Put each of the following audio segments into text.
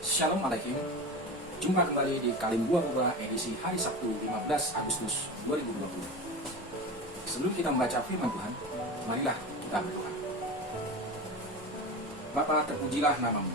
Shalom Alaikum. Jumpa kembali di Kalim Buah Buah edisi hari Sabtu 15 Agustus 2020. Sebelum kita membaca firman Tuhan, marilah kita berdoa. Bapa, terpujilah namamu.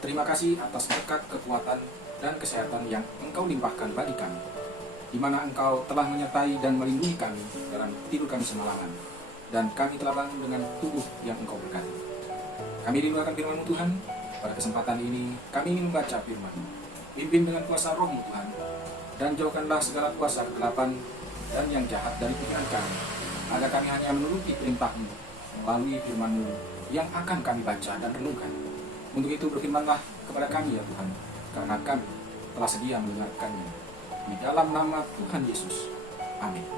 Terima kasih atas berkat, kekuatan, dan kesehatan yang Engkau limpahkan bagi kami, di mana Engkau telah menyertai dan melindungi kami dalam tidur kami semalaman, dan kami telah bangun dengan tubuh yang Engkau berkati. Kami rindukan firman-Mu Tuhan. Pada kesempatan ini, kami ingin membaca firman-Mu. Pimpin dengan kuasa Roh-Mu Tuhan, dan jauhkanlah segala kuasa kegelapan dan yang jahat dari pikiran kami, agar kami hanya menuruti perintah-Mu melalui firman-Mu yang akan kami baca dan renungkan. Untuk itu berfirmanlah kepada kami ya Tuhan, karena kami telah sedia mendengarkannya. Di dalam nama Tuhan Yesus. Amin.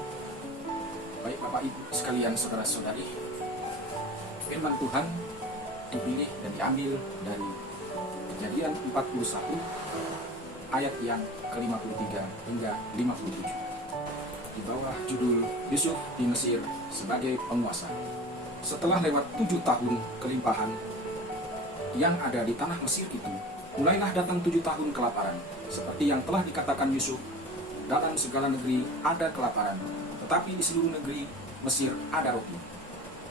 Baik Bapak Ibu sekalian, saudara-saudari, firman Tuhan dipilih dan diambil dari Kejadian 41 ayat yang ke-53 hingga 57 di bawah judul Yusuf di Mesir sebagai penguasa. Setelah lewat 7 tahun kelimpahan yang ada di tanah Mesir itu, mulailah datang 7 tahun kelaparan, seperti yang telah dikatakan Yusuf, dalam segala negeri ada kelaparan, tetapi di seluruh negeri Mesir ada roti.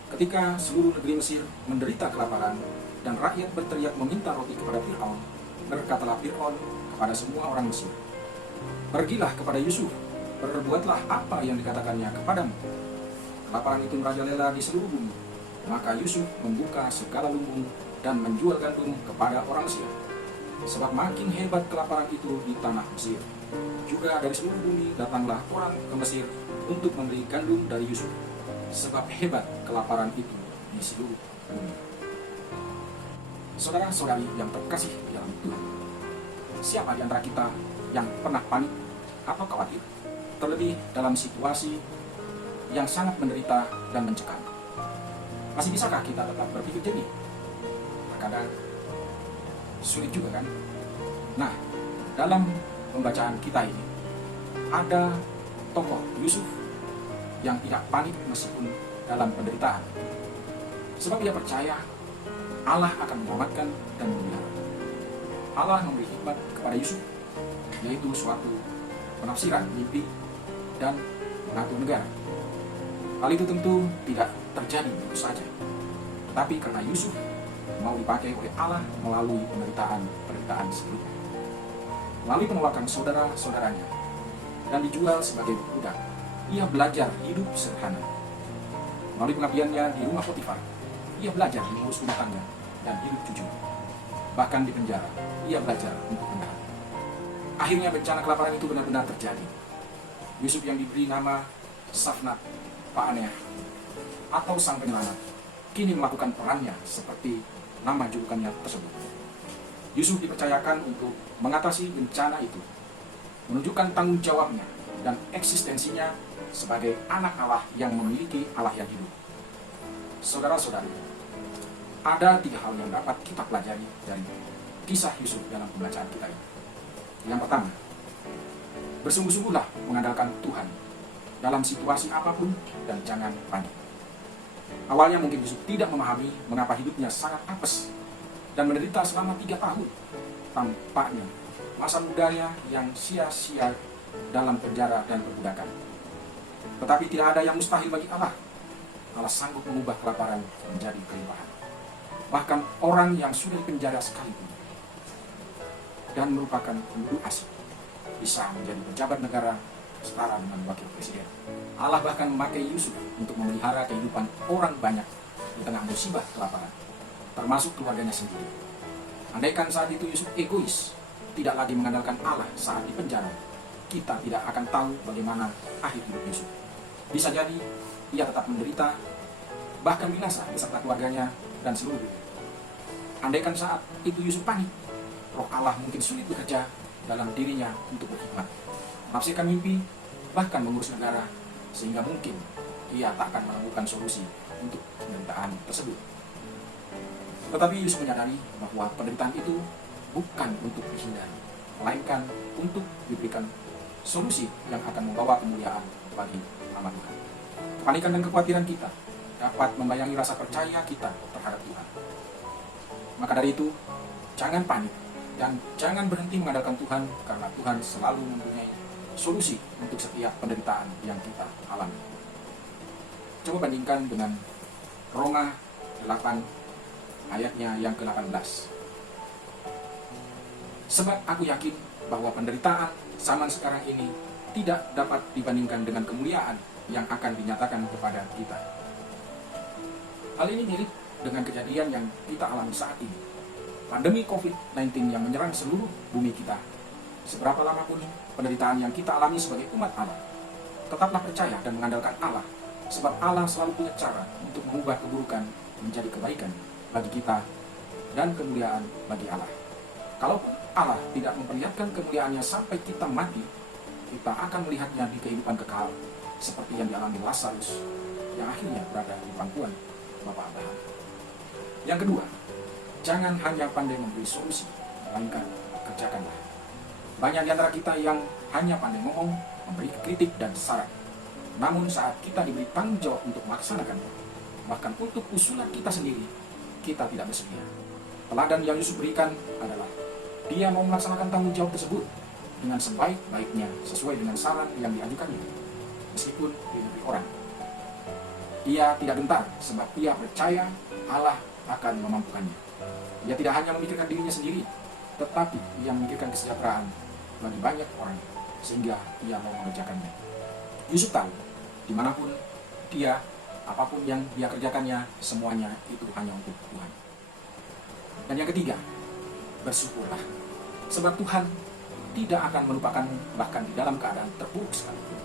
Ketika seluruh negeri Mesir menderita kelaparan dan rakyat berteriak meminta roti kepada Fir'aun, berkatalah Fir'aun kepada semua orang Mesir, "Pergilah kepada Yusuf, perbuatlah apa yang dikatakannya kepadamu." Kelaparan itu merajalela di seluruh bumi. Maka Yusuf membuka segala lumbung dan menjual gandum kepada orang Mesir, sebab makin hebat kelaparan itu di tanah Mesir. Juga dari seluruh bumi datanglah orang ke Mesir untuk membeli gandum dari Yusuf, sebab hebat kelaparan itu di seluruh bumi. Saudara-saudari yang terkasih di dalam Tuhan, siapa di antara kita yang pernah panik atau khawatir, terlebih dalam situasi yang sangat menderita dan mencekam? Masih bisakah kita tetap berpikir jernih? Terkadang sulit juga kan? Nah, dalam pembacaan kita ini ada tokoh Yusuf yang tidak panik meskipun dalam penderitaan, sebab ia percaya Allah akan menyelamatkan dan memelihara. Allah memberi hikmat kepada Yusuf, yaitu suatu penafsiran mimpi dan mengatur negara. Hal itu tentu tidak terjadi begitu saja, tapi karena Yusuf mau dipakai oleh Allah melalui penderitaan sebelumnya, melalui penolakan saudara-saudaranya dan dijual sebagai budak. Ia belajar hidup sederhana. Melalui pengabdiannya di rumah Potifar, ia belajar mengurus rumah tangga dan hidup jujur. Bahkan di penjara, ia belajar untuk benar. Akhirnya bencana kelaparan itu benar-benar terjadi. Yusuf yang diberi nama Safnat Paaneah atau Sang Penyelamat, kini melakukan perannya seperti nama julukannya tersebut. Yusuf dipercayakan untuk mengatasi bencana itu, menunjukkan tanggung jawabnya dan eksistensinya sebagai anak Allah yang memiliki Allah yang hidup. Saudara-saudari, ada 3 hal yang dapat kita pelajari dari kisah Yusuf dalam pembacaan kita ini. Yang pertama, bersungguh-sungguhlah mengandalkan Tuhan dalam situasi apapun dan jangan panik. Awalnya mungkin Yusuf tidak memahami mengapa hidupnya sangat apes dan menderita selama 3 tahun. Tampaknya masa mudanya yang sia-sia dalam penjara dan perbudakan. Tetapi tidak ada yang mustahil bagi Allah. Allah sanggup mengubah kelaparan menjadi kelimpahan. Bahkan orang yang sudah dipenjara sekalipun dan merupakan penduduk asing bisa menjadi pejabat negara setara dengan wakil presiden. Allah bahkan memakai Yusuf untuk memelihara kehidupan orang banyak di tengah musibah kelaparan, termasuk keluarganya sendiri. Andaikan saat itu Yusuf egois, tidak lagi mengandalkan Allah saat di penjara, kita tidak akan tahu bagaimana akhir hidup Yusuf. Bisa jadi ia tetap menderita, bahkan binasa beserta keluarganya dan seluruh dunia. Andaikan saat itu Yusuf panik, Roh Allah mungkin sulit bekerja dalam dirinya untuk berhikmat, menafsirkan mimpi, bahkan mengurus negara, sehingga mungkin ia tak akan menemukan solusi untuk penderitaan tersebut. Tetapi Yusuf menyadari bahwa penderitaan itu bukan untuk dihindari, melainkan untuk diberikan solusi yang akan membawa kemuliaan bagi nama Tuhan. Kepanikan dan kekhawatiran kita dapat membayangi rasa percaya kita terhadap Tuhan. Maka dari itu, jangan panik Dan jangan berhenti mengandalkan Tuhan, karena Tuhan selalu mempunyai solusi untuk setiap penderitaan yang kita alami. Coba bandingkan dengan Roma 8 ayatnya yang ke-18. Sebab aku yakin bahwa penderitaan zaman sekarang ini tidak dapat dibandingkan dengan kemuliaan yang akan dinyatakan kepada kita. Hal ini mirip dengan kejadian yang kita alami saat ini. Pandemi COVID-19 yang menyerang seluruh bumi kita. Seberapa lama pun penderitaan yang kita alami sebagai umat Allah, tetaplah percaya dan mengandalkan Allah, sebab Allah selalu punya cara untuk mengubah keburukan menjadi kebaikan bagi kita dan kemuliaan bagi Allah. Kalaupun Allah tidak memperlihatkan kemuliaannya sampai kita mati, kita akan melihatnya di kehidupan kekal, seperti yang dialami Lazarus yang akhirnya berada di pangkuan Bapa Abraham. Yang kedua, jangan hanya pandai memberi solusi, melainkan kerjakanlah. Banyak di antara kita yang hanya pandai ngomong, memberi kritik dan saran. Namun saat kita diberi tanggung jawab untuk melaksanakannya, bahkan untuk usulan kita sendiri, kita tidak bersedia. Teladan yang Yusuf berikan adalah dia mau melaksanakan tanggung jawab tersebut dengan sebaik-baiknya sesuai dengan saran yang diajukannya, meskipun diberi orang. Ia tidak gentar sebab ia percaya Allah akan memampukannya. Ia tidak hanya memikirkan dirinya sendiri, tetapi ia memikirkan kesejahteraan bagi banyak orang, sehingga ia mau mengerjakannya. Yusuf tahu, dimanapun dia, apapun yang dia kerjakannya, semuanya itu hanya untuk Tuhan. Dan yang ketiga, bersyukurlah, sebab Tuhan tidak akan melupakanmu bahkan di dalam keadaan terburuk sekalipun.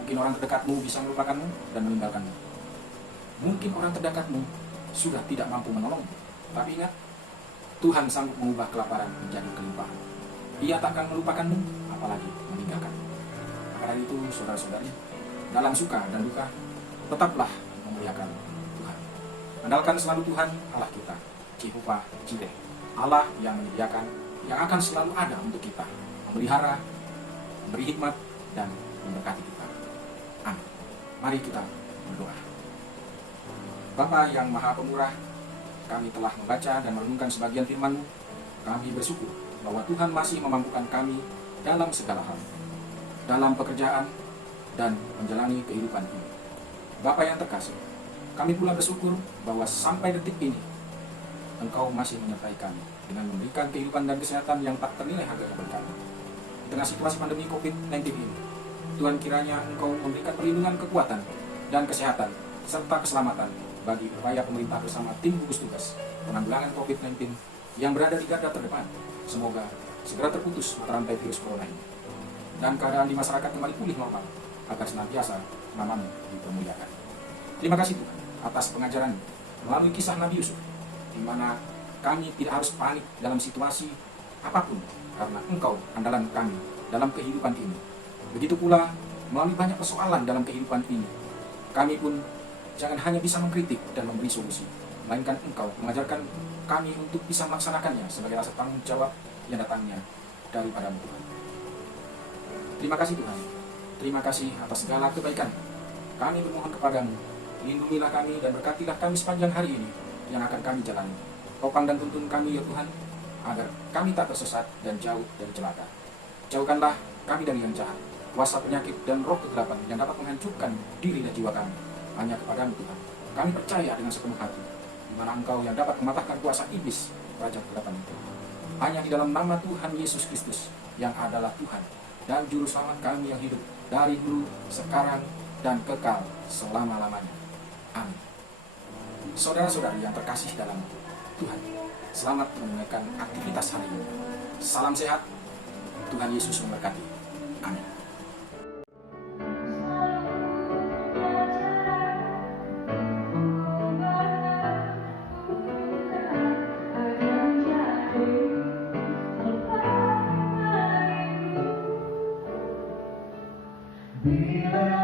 Mungkin orang terdekatmu bisa melupakanmu dan meninggalkanmu. Mungkin orang terdekatmu sudah tidak mampu menolongmu. Tapi ingat, Tuhan sanggup mengubah kelaparan menjadi kelimpahan. Ia tak akan melupakanmu, apalagi meninggalkanmu. Karena itu, saudara-saudari, dalam suka dan duka, tetaplah memuliakan Tuhan. Andalkan selalu Tuhan, Allah kita, Jehovah Jireh, Allah yang menyediakan, yang akan selalu ada untuk kita, memelihara, memberi hikmat, dan memberkati kita. Amin. Mari kita berdoa. Bapa yang Maha Pemurah, kami telah membaca dan merenungkan sebagian firman-Mu. Kami bersyukur bahwa Tuhan masih memampukan kami dalam segala hal, dalam pekerjaan dan menjalani kehidupan ini. Bapa yang terkasih, kami pula bersyukur bahwa sampai detik ini Engkau masih menyertai kami dengan memberikan kehidupan dan kesehatan yang tak ternilai harganya bagi kami. Di tengah situasi pandemi COVID-19 ini, Tuhan kiranya Engkau memberikan perlindungan, kekuatan, dan kesehatan, serta keselamatan bagi upaya pemerintah bersama tim gugus tugas penanggulangan COVID-19 yang berada di garda terdepan. Semoga segera terputus mata rantai virus corona ini, dan keadaan di masyarakat kembali pulih normal, agar senantiasa nama-Mu dipermuliakan. Terima kasih Tuhan atas pengajaran melalui kisah Nabi Yusuf, di mana kami tidak harus panik dalam situasi apapun, karena Engkau andalan kami dalam kehidupan ini. Begitu pula melalui banyak persoalan dalam kehidupan ini, kami pun jangan hanya bisa mengkritik dan memberi solusi, melainkan Engkau mengajarkan kami untuk bisa melaksanakannya sebagai rasa tanggung jawab yang datangnya daripada Tuhan. Terima kasih Tuhan. Terima kasih atas segala kebaikan. Kami bermohon kepadamu, lindungilah kami dan berkatilah kami sepanjang hari ini yang akan kami jalani. Topang dan tuntun kami ya Tuhan, agar kami tak tersesat dan jauh dari celaka. Jauhkanlah kami dari yang jahat, kuasa penyakit dan roh kegelapan yang dapat menghancurkan diri dan jiwa kami. Hanya kepadamu Tuhan, kami percaya dengan sepenuh hati, di mana Engkau yang dapat mematahkan kuasa iblis, raja kegelapan itu. Hanya di dalam nama Tuhan Yesus Kristus, yang adalah Tuhan dan Juru Selamat kami yang hidup dari dulu, sekarang, dan kekal selama-lamanya. Amin. Saudara-saudari yang terkasih dalam Tuhan, selamat menunaikan aktivitas hari ini. Salam sehat, Tuhan Yesus memberkati. Amin. Be